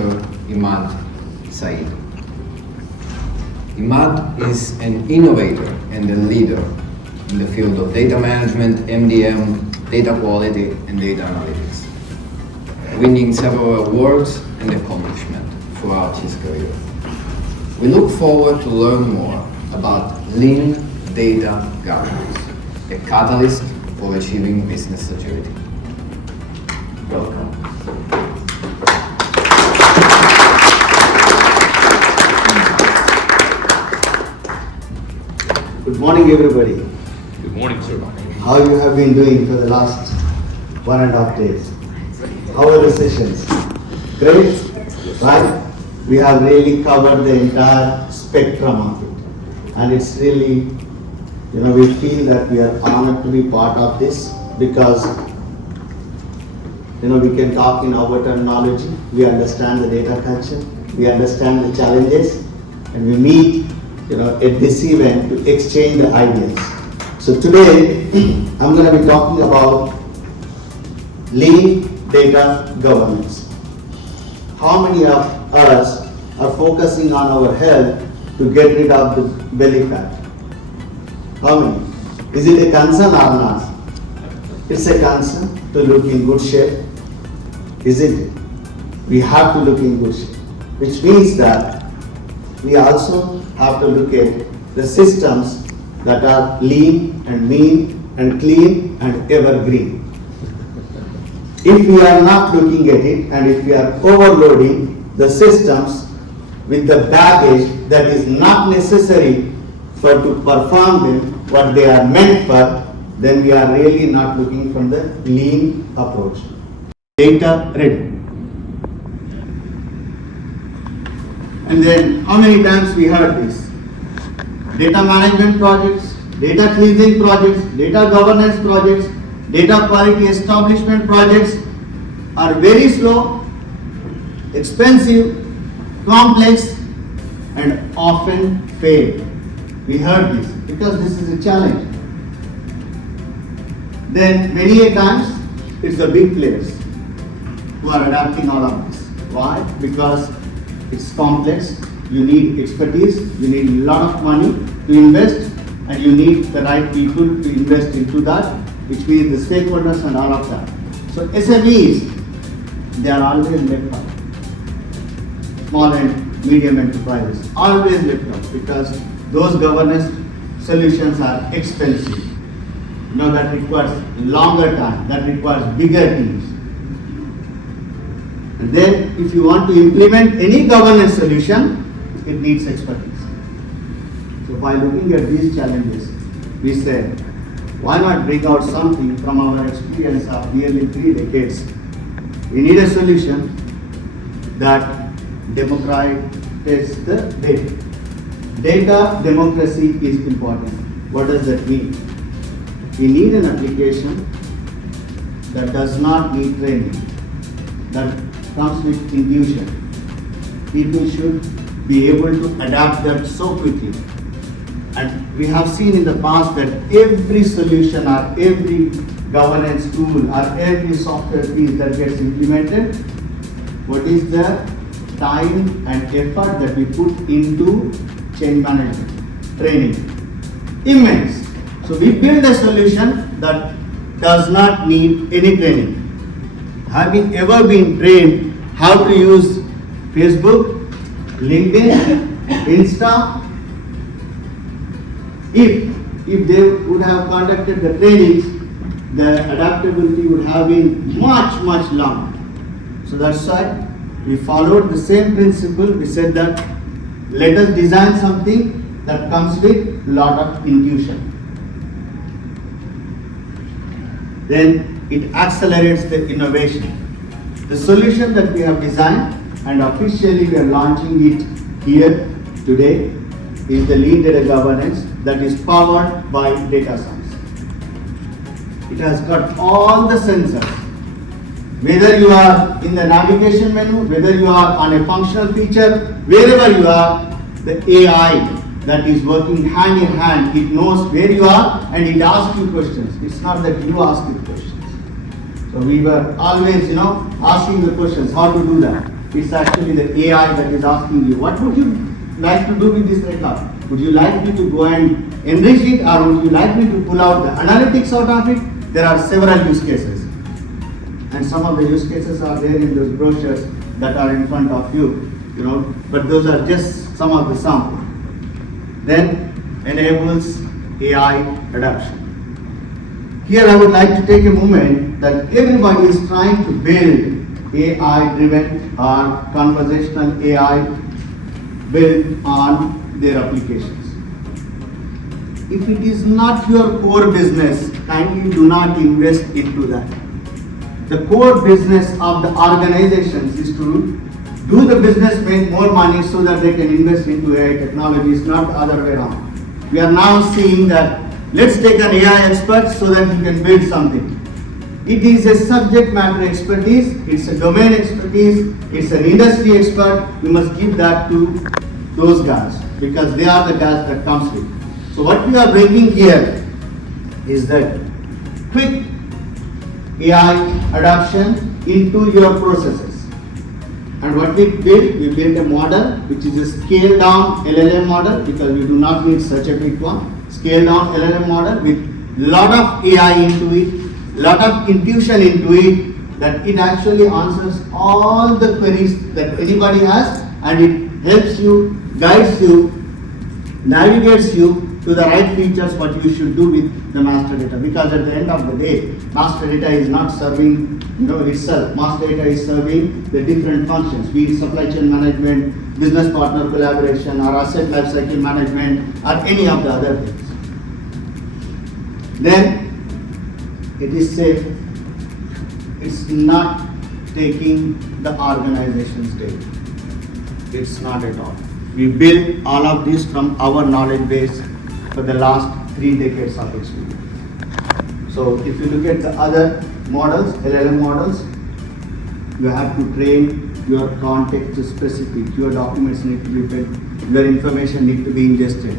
Dr. Imad Said. Imad is an innovator and a leader in the field of data management, MDM, data quality, and data analytics, winning several awards and accomplishments throughout his career. We look forward to learn more about lean data governance, a catalyst for achieving business agility. Welcome. Good morning, everybody. Good morning, sir. How you have been doing for the last 1.5 days? How are the sessions? Great, right? We have really covered the entire spectrum of it. And it's really, we feel that we are honored to be part of this because, we can talk in our terminology, we understand the data culture, we understand the challenges, and we meet, at this event to exchange the ideas. So today, I'm going to be talking about lean data governance. How many of us are focusing on our health to get rid of the belly fat? How many? Is it a concern or not? It's a concern to look in good shape, isn't it? We have to look in good shape, which means that we also have to look at the systems that are lean and mean and clean and evergreen. If we are not looking at it and if we are overloading the systems with the baggage that is not necessary to perform them what they are meant for, then we are really not looking from the lean approach. Data ready. And then how many times we heard this? Data management projects, data cleansing projects, data governance projects, data quality establishment projects are very slow, expensive, complex, and often fail. We heard this because this is a challenge. Then many a times it's the big players who are adapting all of this. Why? Because it's complex, you need expertise, you need a lot of money to invest, and you need the right people to invest into that, which means the stakeholders and all of that. So SMEs, they are always left out. Small and medium enterprises, always left out because those governance solutions are expensive. That requires longer time, that requires bigger teams. And then if you want to implement any governance solution, it needs expertise. So by looking at these challenges, we said, why not bring out something from our experience of nearly 3 decades? We need a solution that democratizes the data. Data democracy is important. What does that mean? We need an application that does not need training, that comes with intuition. People should be able to adapt that so quickly. And we have seen in the past that every solution or every governance tool or every software piece that gets implemented, what is the time and effort that we put into change management, training? Immense. So we build a solution that does not need any training. Have you ever been trained how to use Facebook, LinkedIn, Insta? If they would have conducted the trainings, the adaptability would have been much, much longer. So that's why we followed the same principle. We said that let us design something that comes with a lot of intuition. Then it accelerates the innovation. The solution that we have designed, and officially we are launching it here today, is the lean data governance that is powered by data science. It has got all the sensors. Whether you are in the navigation menu, whether you are on a functional feature, wherever you are, the AI that is working hand in hand, it knows where you are and it asks you questions. It's not that you ask it questions. So we were always, asking the questions, how to do that. It's actually the AI that is asking you, what would you like to do with this record? Would you like me to go and enrich it, or would you like me to pull out the analytics out of it? There are several use cases. And some of the use cases are there in those brochures that are in front of you, but those are just some of the samples. Then enables AI adoption. Here I would like to take a moment that everybody is trying to build AI driven or conversational AI built on their applications. If it is not your core business, kindly do not invest into that. The core business of the organizations is to do the business, make more money so that they can invest into AI technologies, not the other way around. We are now seeing that let's take an AI expert so that he can build something. It is a subject matter expertise, it's a domain expertise, it's an industry expert. We must give that to those guys because they are the guys that comes with. So what we are bringing here is that quick AI adoption into your processes. And what we built a model which is a scaled down LLM model because we do not need such a big one. Scaled down LLM model with lot of AI into it, lot of intuition into it, that it actually answers all the queries that anybody has, and it helps you, guides you, navigates you to the right features what you should do with the master data. Because at the end of the day, master data is not serving itself. Master data is serving the different functions, be it supply chain management, business partner collaboration, or asset lifecycle management, or any of the other things. Then it is safe. It's not taking the organization's data. It's not at all. We built all of this from our knowledge base for the last 3 decades of experience. So if you look at the other models, LLM models, you have to train your context specific, your documents need to be built, your information need to be ingested.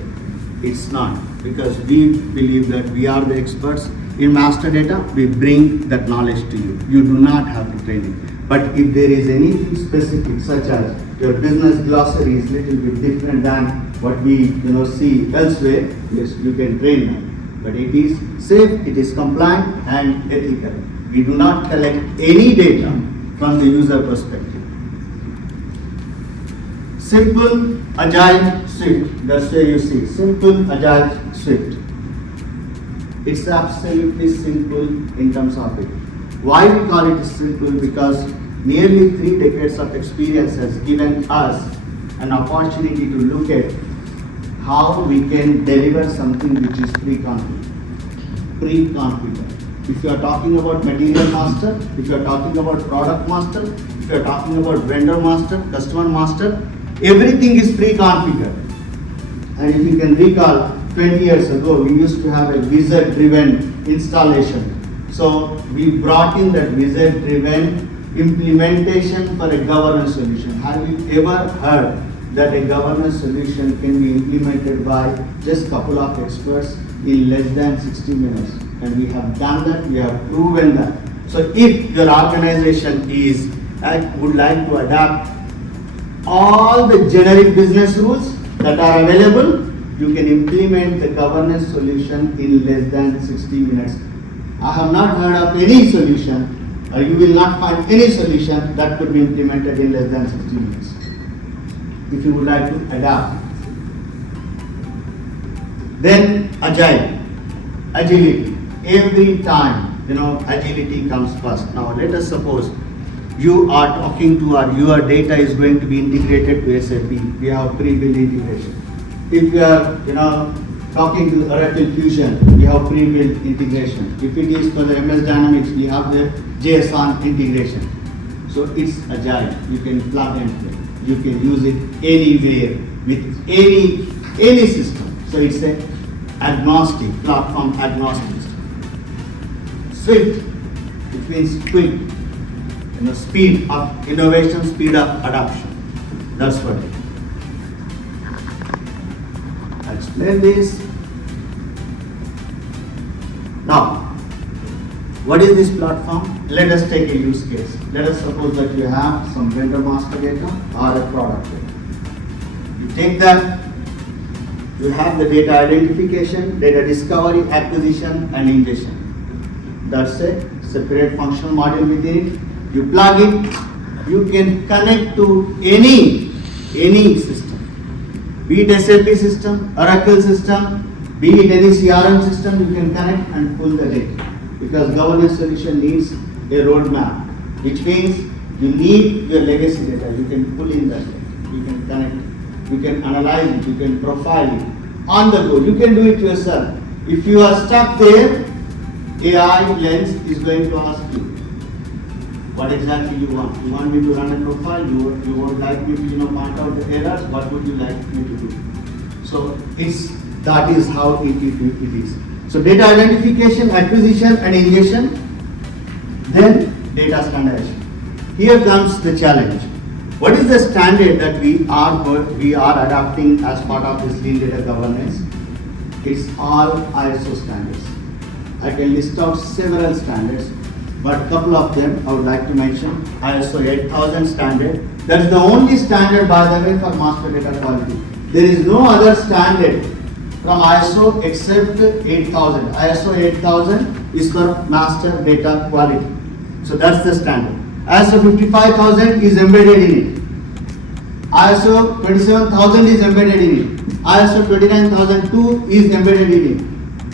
It's not, because we believe that we are the experts in master data. We bring that knowledge to you. You do not have to train it. But if there is anything specific, such as your business glossary is little bit different than what we see elsewhere, yes, you can train that. But it is safe, it is compliant and ethical. We do not collect any data from the user perspective. Simple, agile, swift. That's where you see simple, agile, swift. It's absolutely simple in terms of it. Why we call it simple? Because nearly 3 decades of experience has given us an opportunity to look at how we can deliver something which is pre-configured. If you are talking about material master, if you are talking about product master, if you are talking about vendor master, customer master, everything is pre-configured. And if you can recall, 20 years ago, we used to have a wizard-driven installation. So we brought in that wizard-driven implementation for a governance solution. Have you ever heard that a governance solution can be implemented by just a couple of experts in less than 60 minutes? And we have done that, we have proven that. So if your organization would like to adapt all the generic business rules that are available, you can implement the governance solution in less than 60 minutes. I have not heard of any solution, or you will not find any solution that could be implemented in less than 60 minutes. If you would like to adapt. Then agility. Every time, agility comes first. Now let us suppose you are talking to, or your data is going to be integrated to SAP. We have pre-built integration. If you are, talking to Oracle Fusion, we have pre-built integration. If it is for the MS Dynamics, we have the JSON integration. So it's agile. You can plug and play. You can use it anywhere with any system. So it's a agnostic, platform agnostic system. Swift, it means quick. Speed of innovation, speed of adoption. That's what it is. I'll explain this. Now, What is this platform? Let us take a use case. Let us suppose that you have some vendor master data or a product data. You take that, you have the data identification, data discovery, acquisition, and ingestion. That's a separate functional module within it. You plug it, you can connect to any system. Be it SAP system, Oracle system, be it any CRM system, you can connect and pull the data. Because governance solution needs a roadmap, which means you need your legacy data. You can pull in that data, you can connect it, you can analyze it, you can profile it on the go. You can do it yourself. If you are stuck there, AI lens is going to ask you what exactly you want. You want me to run a profile? You would like me to point out the errors? What would you like me to do? So that is how it is. So data identification, acquisition, and ingestion, then data standardization. Here comes the challenge. What is the standard that we are adopting as part of this lean data governance? It's all ISO standards. I can list out several standards, but a couple of them I would like to mention. ISO 8000 standard. That is the only standard, by the way, for master data quality. There is no other standard from ISO except 8000. ISO 8000 is for master data quality. So that's the standard. ISO 55000 is embedded in it. ISO 27000 is embedded in it. ISO 29002 is embedded in it.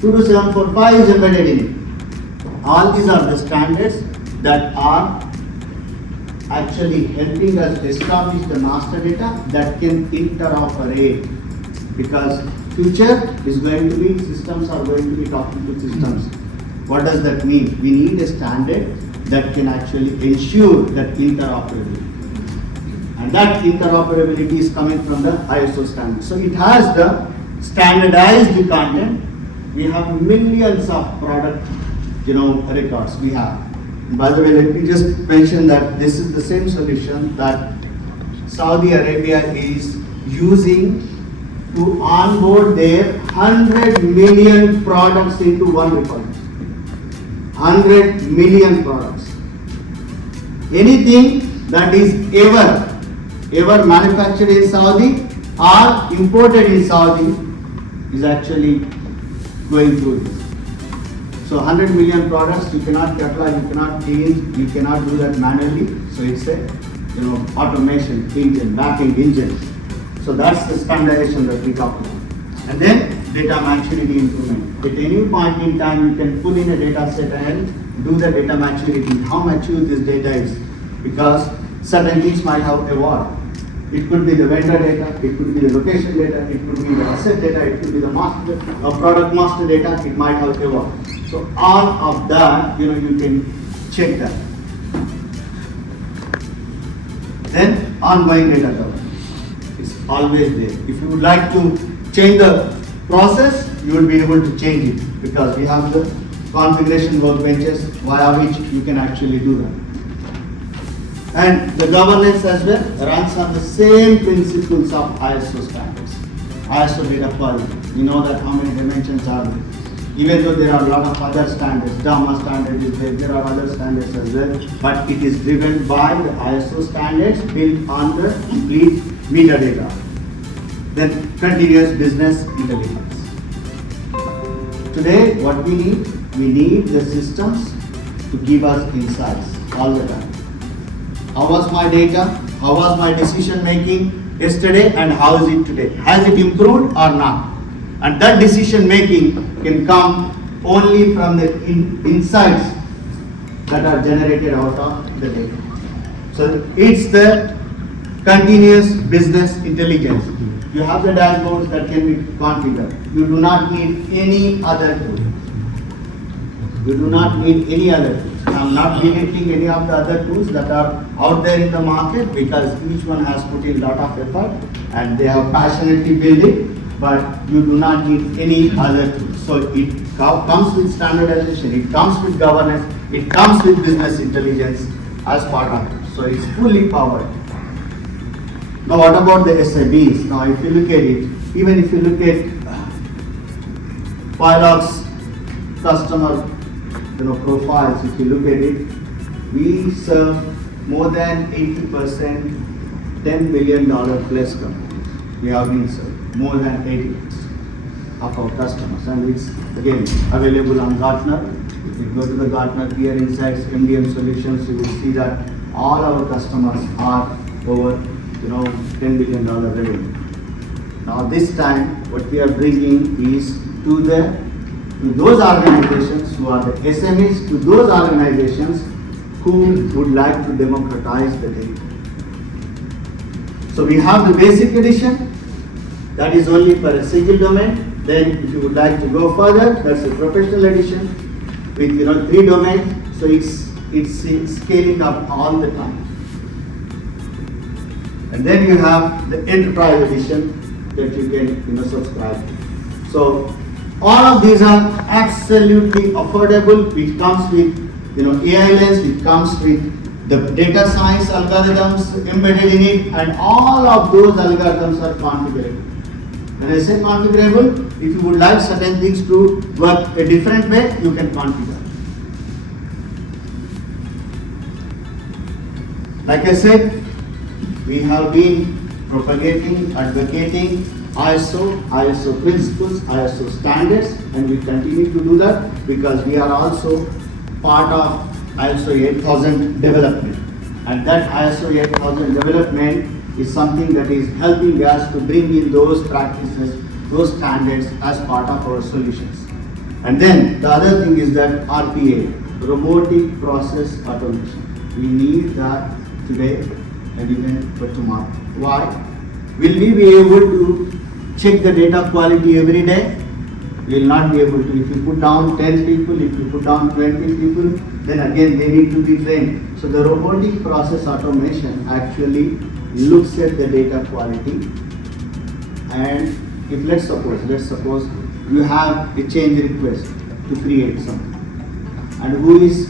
22745 is embedded in it. All these are the standards that are actually helping us establish the master data that can interoperate, because future is going to be, systems are going to be talking to systems. What does that mean? We need a standard that can actually ensure that interoperability. And that interoperability is coming from the ISO standard. So it has the standardized content. We have millions of product records we have. And by the way, let me just mention that this is the same solution that Saudi Arabia is using to onboard their 100 million products into one repository. 100 million products. Anything that is ever manufactured in Saudi or imported in Saudi is actually going through this. So 100 million products, you cannot apply, you cannot change, you cannot do that manually. So it's a automation engine, backend engine. So that's the standardization that we talk about. And then data maturity improvement. At any point in time, you can pull in a data set and do the data maturity, how mature this data is. Because certain things might have evolved. It could be the vendor data, it could be the location data, it could be the asset data, it could be the product master data, it might have evolved. So all of that, you can check that. Then ongoing data governance is always there. If you would like to change the process, you will be able to change it, because we have the configuration workbenches via which you can actually do that. And the governance as well runs on the same principles of ISO standards. ISO data quality. You know that how many dimensions are there. Even though there are a lot of other standards, DAMA standard is there are other standards as well, but it is driven by the ISO standards built on the complete metadata. Then continuous business intelligence. Today, what we need the systems to give us insights all the time. How was my data? How was my decision making yesterday, and how is it today? Has it improved or not? And that decision making can come only from the insights that are generated out of the data. So it's the continuous business intelligence. You have the dashboards that can be configured. You do not need any other tool. You do not need any other tools. I am not negating any of the other tools that are out there in the market, because each one has put in a lot of effort and they have passionately built it, but you do not need any other tools. So it comes with standardization, it comes with governance, it comes with business intelligence as part of it. So it's fully powered. Now what about the SIBs? Now if you look at it, even if you look at Pilot's customer profiles, if you look at it, we serve more than 80% $10 billion plus companies. We have been served more than 80% of our customers, and it's again available on Gartner. If you go to the Gartner Peer Insights MDM Solutions, you will see that all our customers are over $10 billion revenue. Now this time, what we are bringing is to those organizations who are the SMEs, to those organizations who would like to democratize the data. So we have the basic edition, that is only for a single domain. Then if you would like to go further, that's a professional edition with 3 domains. So it's scaling up all the time. And then you have the enterprise edition that you can subscribe to. So all of these are absolutely affordable, which comes with AI lens, which comes with the data science algorithms embedded in it, and all of those algorithms are configurable. When I say configurable, if you would like certain things to work a different way, you can configure. Like I said, we have been propagating, advocating ISO principles, ISO standards, and we continue to do that because we are also part of ISO 8000 development. And that ISO 8000 development is something that is helping us to bring in those practices, those standards as part of our solutions. And then the other thing is that RPA, robotic process automation. We need that today and even for tomorrow. Why? Will we be able to check the data quality every day? We will not be able to. If you put down 10 people, if you put down 20 people, then again they need to be trained. So the robotic process automation actually looks at the data quality, and if let's suppose you have a change request to create something, and who is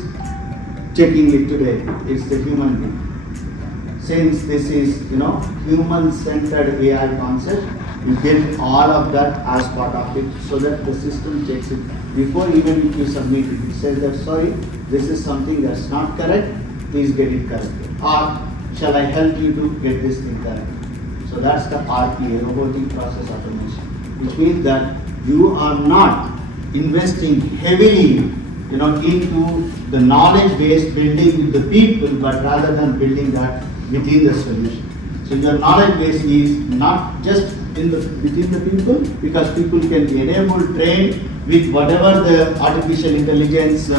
checking it today? It's the human being. Since this is human-centered AI concept, we build all of that as part of it so that the system checks it before even if you submit it. It says that sorry, this is something that's not correct, please get it corrected. Or shall I help you to get this thing corrected? So that's the RPA, robotic process automation, which means that you are not investing heavily into the knowledge-based building with the people, but rather than building that within the solution. So your knowledge base is not just within the people, because people can be enabled, trained with whatever the artificial intelligence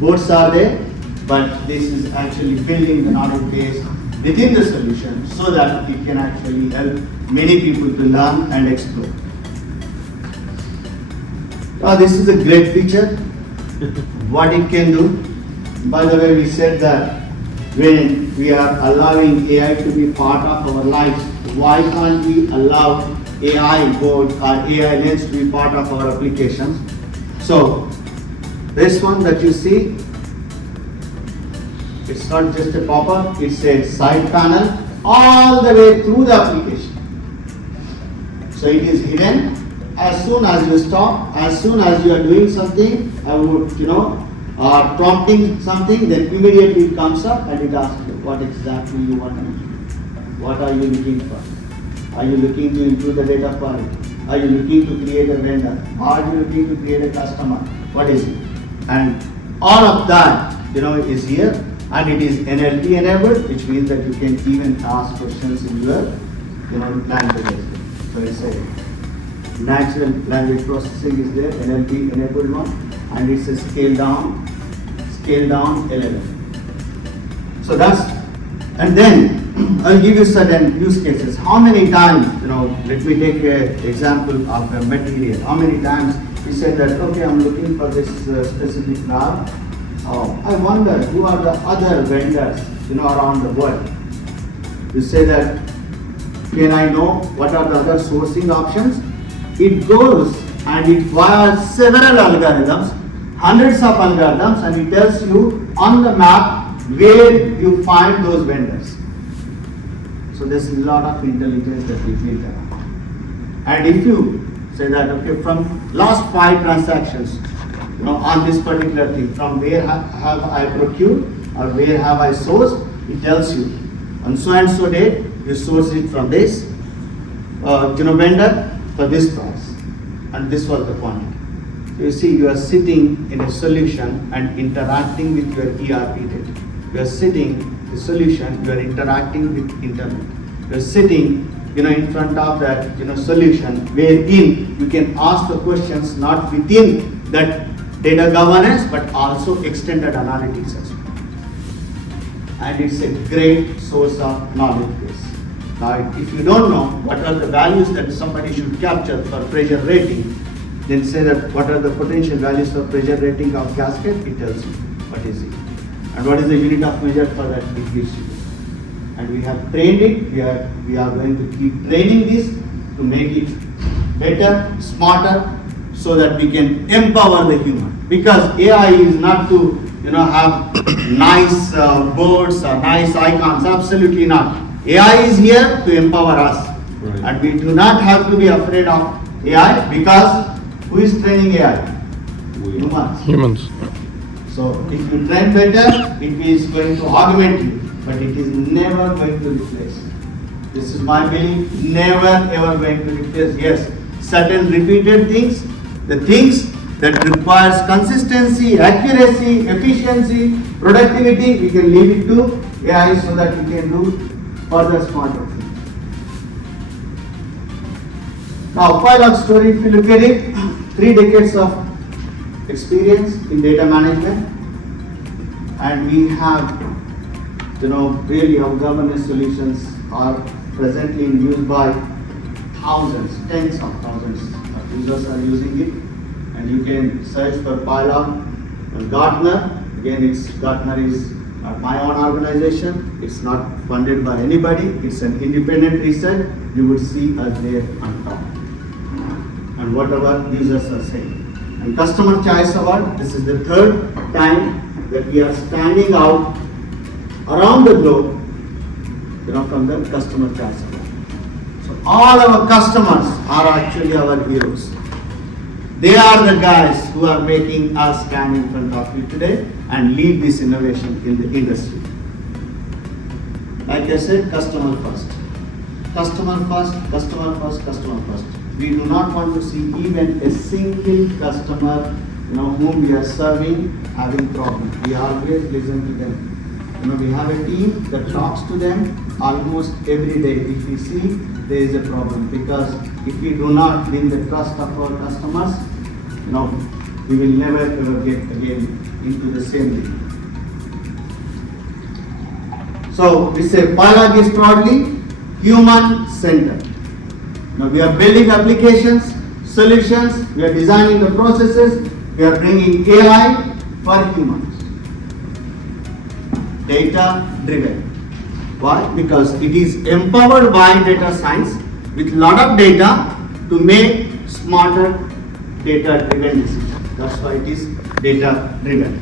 boards are there, but this is actually building the knowledge base within the solution so that it can actually help many people to learn and explore. Now this is a great feature, what it can do. By the way, we said that when we are allowing AI to be part of our lives, why can't we allow AI board or AI lens to be part of our applications? So this one that you see, it's not just a pop-up, it's a side panel all the way through the application. So it is hidden. As soon as you stop, as soon as you are doing something, I would, or prompting something, then immediately it comes up and it asks you what exactly you want to do. What are you looking for? Are you looking to improve the data quality? Are you looking to create a vendor? Are you looking to create a customer? What is it? And all of that, is here, and it is NLP enabled, which means that you can even ask questions in your, language. So it's a natural language processing is there, NLP enabled one, and it's a scale down LLM. So that's, and then I'll give you certain use cases. How many times, let me take an example of a material. How many times you said that, okay, I'm looking for this specific lab. I wonder who are the other vendors, around the world. You say that, can I know what are the other sourcing options? It goes and it fires several algorithms, hundreds of algorithms, and it tells you on the map where you find those vendors. So there's a lot of intelligence that we built around. And if you say that, okay, from last 5 transactions, on this particular thing. From where have I procured or where have I sourced? It tells you. On so and so date, you source it from this vendor for this price, and this was the quantity. So you see, you are sitting in a solution and interacting with your ERP data. You are sitting in a solution, you are interacting with internet. You are sitting in front of that solution wherein you can ask the questions not within that data governance but also extended analytics as well. And it's a great source of knowledge base. Now, if you don't know what are the values that somebody should capture for pressure rating, then say that what are the potential values for pressure rating of gasket, it tells you what is it. And what is the unit of measure for that, it gives you. And we have trained it, we are going to keep training this to make it better, smarter, so that we can empower the human. Because AI is not to have nice boards or nice icons, absolutely not. AI is here to empower us. Right. And we do not have to be afraid of AI, because who is training AI? Humans. So if you train better, it is going to augment you, but it is never going to replace. This is my belief, never ever going to replace. Yes, certain repeated things, the things that requires consistency, accuracy, efficiency, productivity, we can leave it to AI so that we can do further smarter things. Now, Pilot story, if you look at it, 3 decades of experience in data management, and we have, really our governance solutions are presently in use by thousands, tens of thousands of users are using it. And you can search for Pilot on Gartner. Again, Gartner is not my own organization. It's not funded by anybody. It's an independent research. You would see us there on top. And whatever users are saying. And Customer Choice Award, this is the 3rd time that we are standing out around the globe, from the Customer Choice Award. So all our customers are actually our heroes. They are the guys who are making us stand in front of you today and lead this innovation in the industry. Like I said, customer first. Customer first, customer first, customer first. We do not want to see even a single customer, whom we are serving having problems. We always listen to them. We have a team that talks to them almost every day if we see there is a problem. Because if we do not win the trust of our customers, we will never ever get again into the same thing. So we say Pilot is proudly human-centered. Now we are building applications, solutions, we are designing the processes, we are bringing AI for humans. Data-driven. Why? Because it is empowered by data science with lot of data to make smarter data-driven decisions. That's why it is data-driven.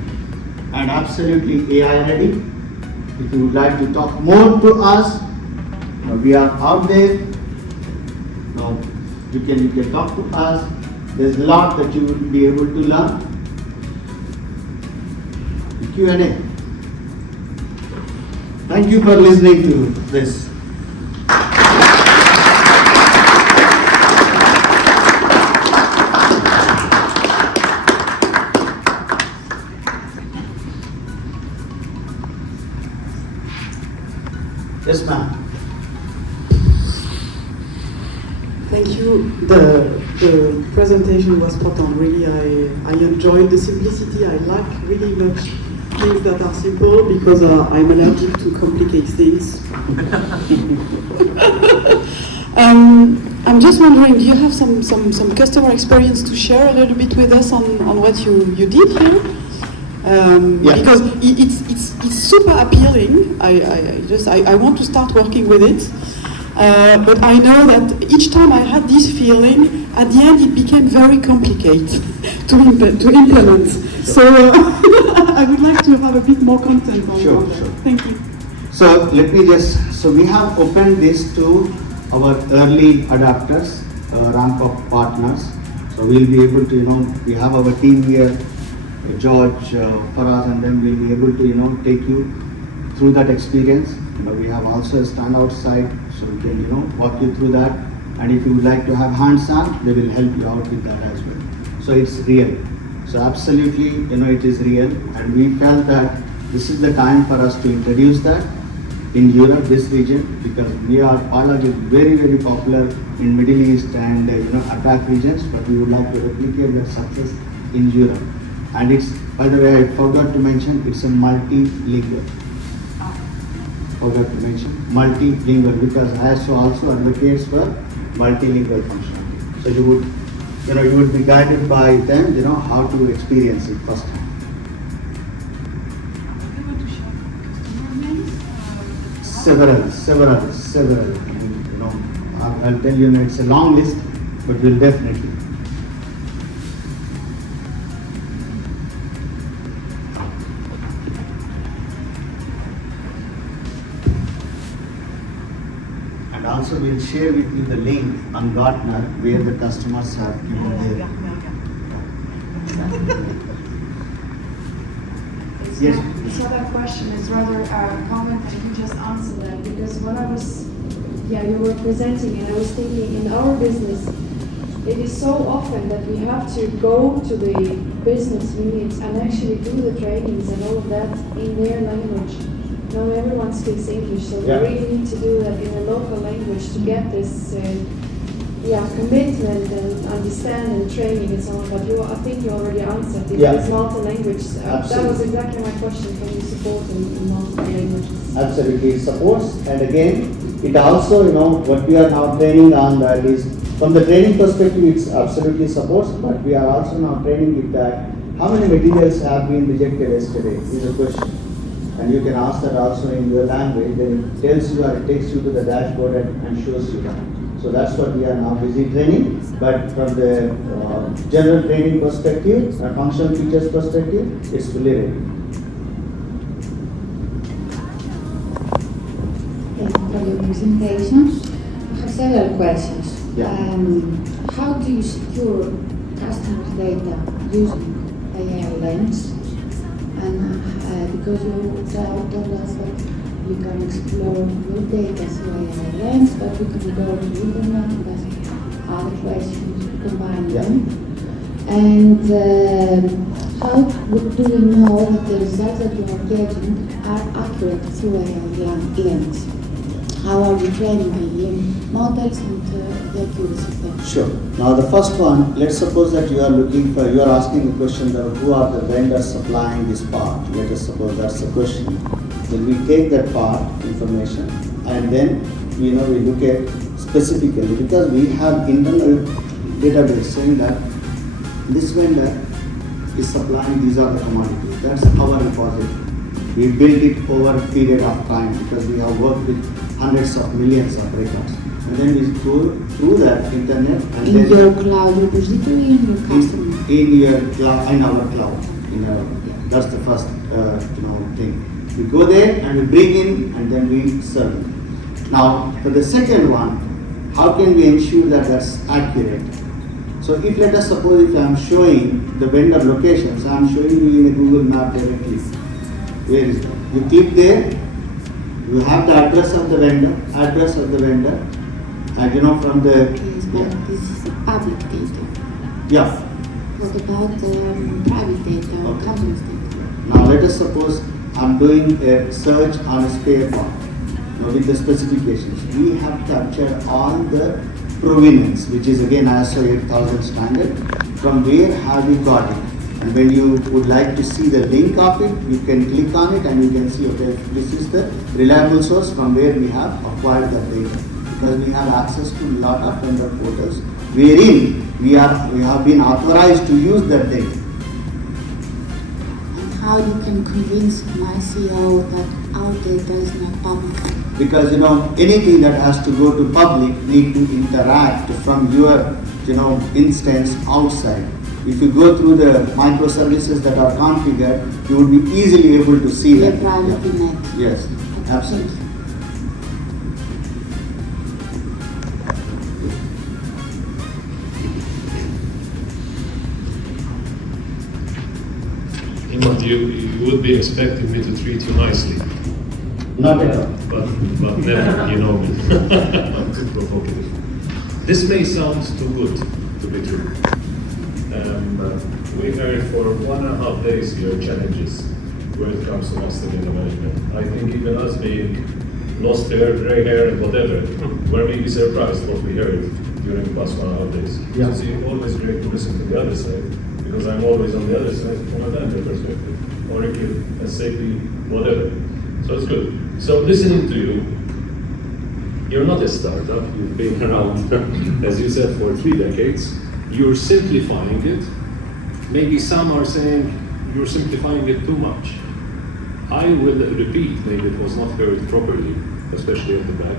And absolutely AI-ready. If you would like to talk more to us, we are out there. Now, you can talk to us. There's a lot that you will be able to learn. The Q&A. Thank you for listening to this. Yes, ma'am. Thank you. The presentation was spot on. Really, I enjoyed the simplicity. I like really much things that are simple because I'm allergic to complicated things. I'm just wondering, do you have some customer experience to share a little bit with us on what you did here? Because it's super appealing. I want to start working with it. But I know that each time I had this feeling, at the end it became very complicated to implement. So I would like to have a bit more content on that. Sure. Thank you. So let me so we have opened this to our early adopters, ramp-up partners. So we'll be able to, we have our team here George, Faraz, and then we'll be able to take you through that experience. We have also a standout site, so we can walk you through that. And if you would like to have hands-on, they will help you out with that as well. So it's real. So absolutely, it is real, and we felt that this is the time for us to introduce that in Europe, this region, because we are Parlag is very, very popular in Middle East and APAC regions, but we would like to replicate that success in Europe. And it's, by the way, I forgot to mention, it's a multilingual. Forgot to mention multilingual, because ISO also advocates for multilingual functionality. So you would be guided by them, how to experience it first time. Several. I'll tell you, it's a long list, but we'll definitely. And also we'll share with you the link on Gartner where the customers have given their. Yes. So that question is rather a comment that you just answered that, because when I was, you were presenting and I was thinking in our business, it is so often that we have to go to the business units and actually do the trainings and all of that in their language. Now everyone speaks English, so we really need to do that in a local language to get this commitment and understand and training and so on. But I think you already answered it. It's multi-language. That was exactly my question. Can you support in multiple languages? Absolutely, it supports. And again, it also, what we are now training on that is, from the training perspective, it absolutely supports, but we are also now training it that how many materials have been rejected yesterday is a question. And you can ask that also in your language, then it tells you or it takes you to the dashboard and shows you that. So that's what we are now busy training. But from the general training perspective, functional features perspective, it's fully ready. Thank you for your presentation. I have several questions. How do you secure customers' data using AI Lens? And because you told us that you can explore your data through AI Lens, but we can go to the internet and ask other questions, combine them. And how do we know that the results that you are getting are accurate through AI Lens? How are you training the models and the accuracy of them? Sure. Now the first one, let's suppose that you are asking a question that who are the vendors supplying this part. Let us suppose that's the question. Then we take that part information and then we look at specifically, because we have internal database saying that this vendor is supplying these are the commodities. That's our repository. We built it over a period of time because we have worked with hundreds of millions of records. And then we go through that internet and in your cloud repository and your customer. In your cloud, in our cloud. That's the first thing. We go there and we bring in and then we serve it. Now for the second one, how can we ensure that that's accurate? So if let us suppose if I am showing the vendor locations, I am showing you in a Google map directly. Where is that? You click there, you have the address of the vendor, and from the This is public data. Yeah. What about private data or customers data? Now let us suppose I'm doing a search on a spare part. Now with the specifications, we have captured all the provenance, which is again ISO 8000 standard. From where have we got it? And when you would like to see the link of it, you can click on it and you can see, okay, this is the reliable source from where we have acquired that data. Because we have access to a lot of vendor portals, wherein we have been authorized to use that data. And how you can convince my CEO that our data is not public? Because anything that has to go to public need to interact from your instance outside. If you go through the microservices that are configured, you would be easily able to see that. Private net. Yes, absolutely. But you would be expecting me to treat you nicely. Not at all. But never, you know me. I'm too provocative. This may sound too good to be true. We heard for 1.5 days here challenges when it comes to master data management. I think even us being lost hair, gray hair, and whatever, were maybe surprised what we heard during the past 1.5 days. Yeah. So it's always great to listen to the other side, because I'm always on the other side from a vendor perspective. Oracle, SAP, whatever. So it's good. So listening to you, you're not a startup, you've been around, as you said, for 3 decades. You're simplifying it. Maybe some are saying you're simplifying it too much. I will repeat, maybe it was not heard properly, especially at the back.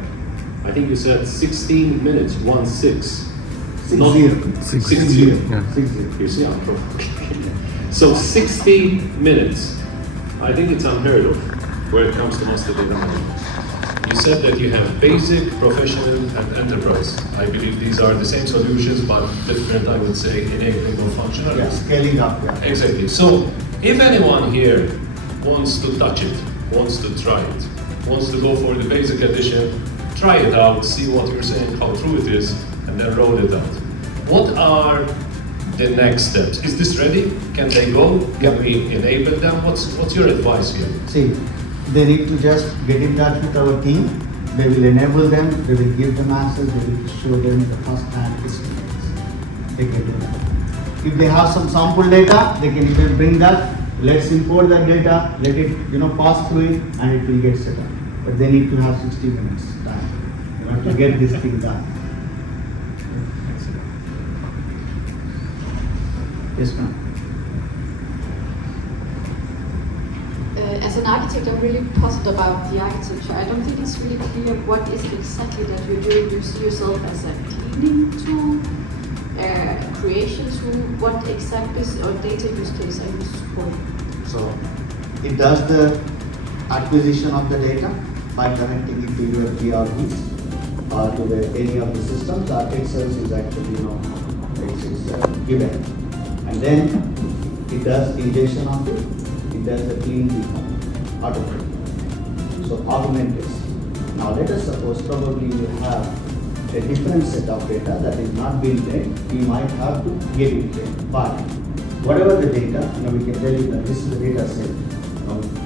I think you said 16 minutes, 1-6. 60. Yeah. 60. You see, I'm provocative. So 60 minutes. I think it's unheard of where it comes to master data management. You said that you have basic, professional, and enterprise. I believe these are the same solutions, but different, I would say, enabling or functionality. Yeah, scaling up, yeah. Exactly. So, if anyone here wants to touch it, wants to try it, wants to go for the basic edition, try it out, see what you're saying, how true it is, and then roll it out. What are the next steps? Is this ready? Can they go? Can we enable them? What's your advice here? See, they need to just get in touch with our team. They will enable them, they will give them access, they will show them the first-hand experience. They can do that. If they have some sample data, they can even bring that. Let's import that data, let it pass through it, and it will get set up. But they need to have 60 minutes time to get this thing done. Yes, ma'am. As an architect, I'm really puzzled about the architecture. I don't think it's really clear what is it exactly that you're doing. You see yourself as a cleaning tool, a creation tool. What exact or data use case are you supporting? So it does the acquisition of the data by connecting it to your ERPs or to any of the systems. Our tech service is actually it's given, and then it does ingestion of it. It does the cleaning automatically. So augment this. Now let us suppose probably you have a different set of data that is not being trained. You might have to get it trained. But whatever the data, we can tell you that this is the data set.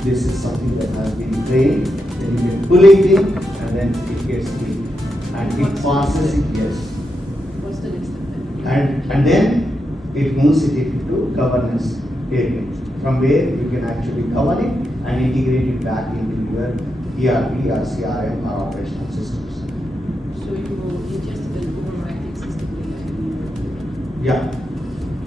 This is something that has been trained. Then you can pull it in, and then it gets cleaned, and it passes it. Yes. What's the next step then? And then it moves it into governance area, from where you can actually govern it and integrate it back into your ERP or CRM or operational systems. So you will ingest it and overwrite the existing data in your Yeah.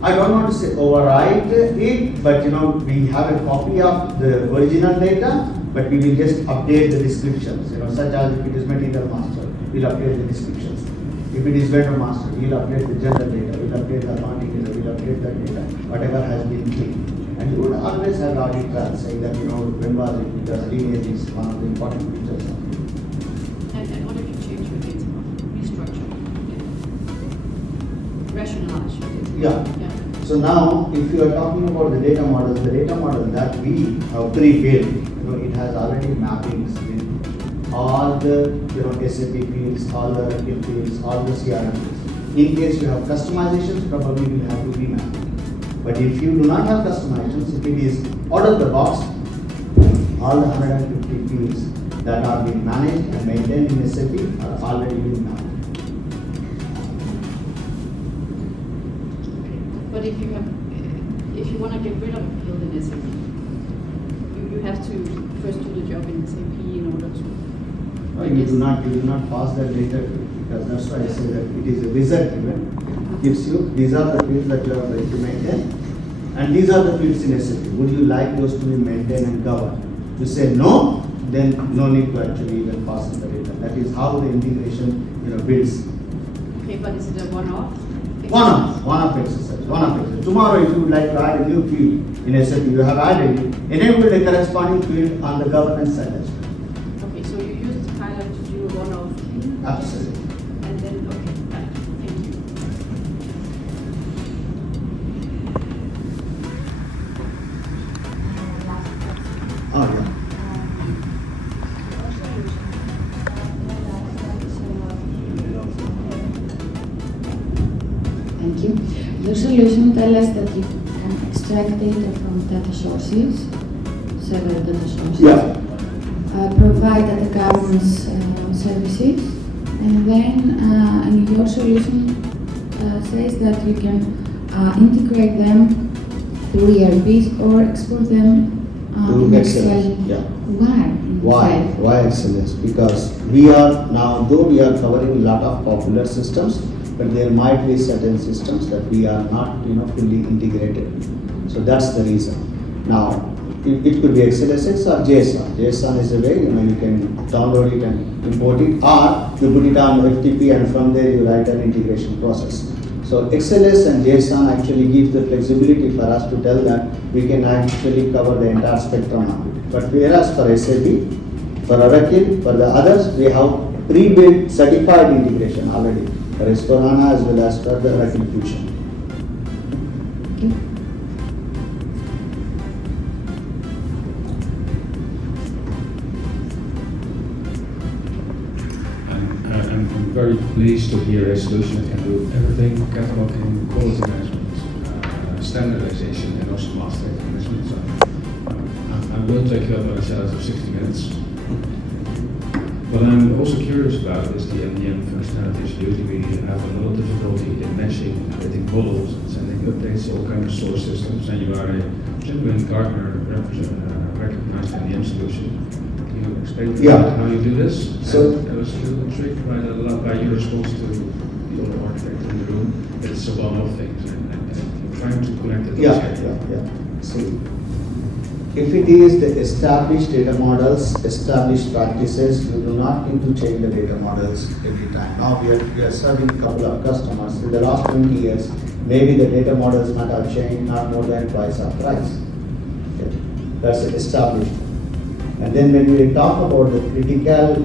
I don't want to say override it, but we have a copy of the original data, but we will just update the descriptions, such as if it is material master, we'll update the descriptions. If it is vendor master, we'll update the general data, we'll update the accounting data, we'll update the data, whatever has been cleaned. And you would always have audit trails saying that, when was it, because lineage is one of the important features of it. And what if you change your data model, restructure it, rationalize your data? Yeah. So now, if you are talking about the data model that we have pre-built, it has already mappings with all the SAP fields, all the Oracle fields, all the CRM fields. In case you have customizations, probably you will have to remap. But if you do not have customizations, if it is out of the box, all the 150 fields that are being managed and maintained in SAP are already being mapped. But if you want to get rid of a field in SAP, you have to first do the job in SAP in order to. No, you do not pass that data to, because that's why I say that it is a wizard event. It gives you, these are the fields that you are going to maintain, and these are the fields in SAP. Would you like those to be maintained and governed? You say no, then no need to actually even pass in the data. That is how the integration builds. Okay, but is it a one-off? One-off exercise. Tomorrow, if you would like to add a new field in SAP, you have added it, enable the corresponding field on the governance side as well. Okay, so you use the pilot to do a one-off thing? Absolutely. And then, okay, right, thank you. Oh, yeah. Thank you. Your solution tells us that you can extract data from data sources, several data sources. Yeah. Provide data governance services, and then and your solution says that you can integrate them through ERPs or export them To in Excel. Yeah. Why? Why? Why excellence? Because we are now, though we are covering a lot of popular systems, but there might be certain systems that we are not, fully integrated. So that's the reason. Now, it could be XLSX or JSON. JSON is a way, you can download it and import it, or you put it on FTP and from there you write an integration process. So XLS and JSON actually give the flexibility for us to tell that we can actually cover the entire spectrum of it. But whereas for SAP, for Oracle, for the others, we have pre-built certified integration already for S/4HANA as well as for the Oracle Fusion. I'm very pleased to hear a solution that can do everything: cataloging, quality management, standardization, and also master data management. So, I will take you up on a challenge of 60 minutes. What I'm also curious about is the MDM functionalities. Usually we have a lot of difficulty in matching, creating models, and sending updates to all kinds of source systems, and you are a genuine Gartner recognized MDM solution. Can you explain to me how you do this? So I was a little intrigued by your response to the other architect in the room. That it's a one-off thing, and trying to connect it. Yeah. See, if it is the established data models, established practices, you do not need to change the data models every time. Now we are serving a couple of customers. In the last 20 years, maybe the data models might have changed not more than twice or thrice. Okay. That's established. And then when we talk about the critical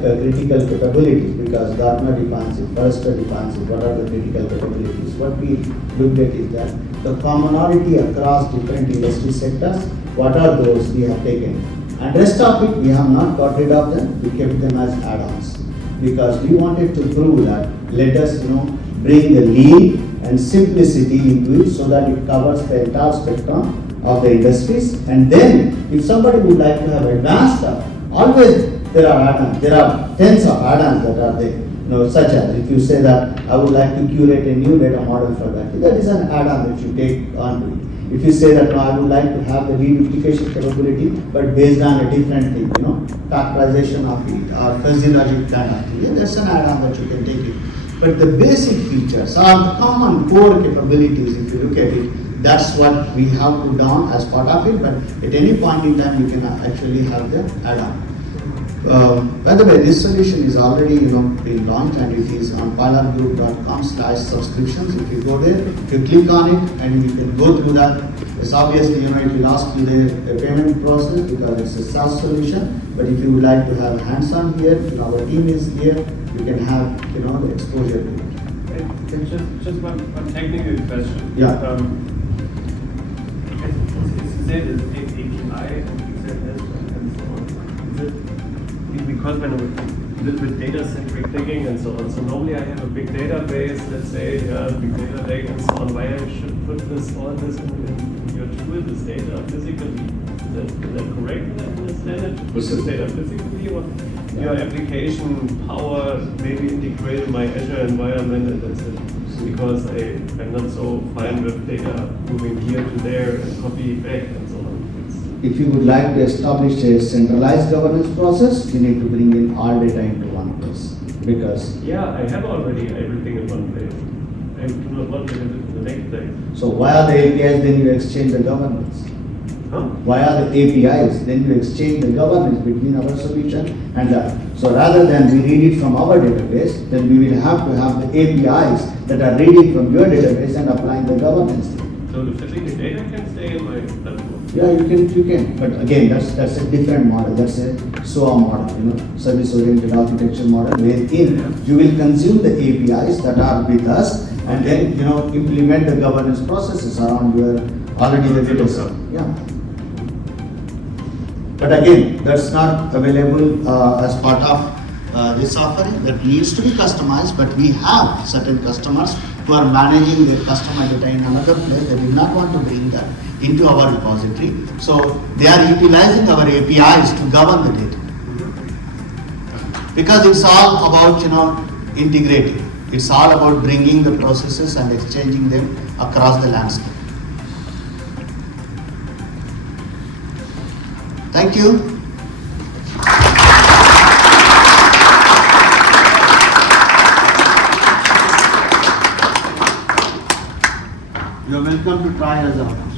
capabilities, because Gartner defines it, Forrester defines it, what are the critical capabilities? What we looked at is that the commonality across different industry sectors, what are those we have taken? And rest of it, we have not got rid of them, we kept them as add-ons. Because we wanted to prove that, let us bring the lean and simplicity into it so that it covers the entire spectrum of the industries. And then, if somebody would like to have advanced stuff, always there are add-ons. There are tens of add-ons that are there. Such as if you say that I would like to curate a new data model for that is an add-on that you take on to it. If you say that no, I would like to have the reduplication capability, but based on a different thing, factorization of it or fuzzy logic kind of thing, that's an add-on that you can take it. But the basic features are common core capabilities. If you look at it, that's what we have put down as part of it. But at any point in time, you can actually have the add-on. By the way, this solution is already been launched, and it is on pilotgroup.com/subscriptions. If you go there, you click on it, and you can go through that. It's obviously it will ask you the payment process because it's a SaaS solution. But if you would like to have hands-on here, our team is here. You can have the exposure to it. Just one technical question. Yeah. Is it an API and so on? Is it because when with data-centric thinking and so on. So normally I have a big database, let's say big data lake and so on. Why I should put all this in your tool, this data physically? Is that correct? That I understand it? Put this data physically, or your application power maybe integrate in my Azure environment, and that's it. Because I'm not so fine with data moving here to there and copy back and so on. If you would like to establish a centralized governance process, you need to bring in all data into one place. Because I have already everything in one place. I do not want to do it in the next place. so via the APIs, then you exchange the governance. Huh? Via the APIs, then you exchange the governance between our solution and that. So rather than we read it from our database, then we will have to have the APIs that are reading from your database and applying the governance. So the physical data can stay in my platform? Yeah, you can. But again, that's a different model. That's a SOA model, service-oriented architecture model, wherein you will consume the APIs that are with us and then implement the governance processes around your already the data set. Yeah. But again, that's not available as part of this offering. That needs to be customized, but we have certain customers who are managing their customer data in another place. They did not want to bring that into our repository. So they are utilizing our APIs to govern the data. Because it's all about, integrating. It's all about bringing the processes and exchanging them across the landscape. Thank you. You are welcome to try us out.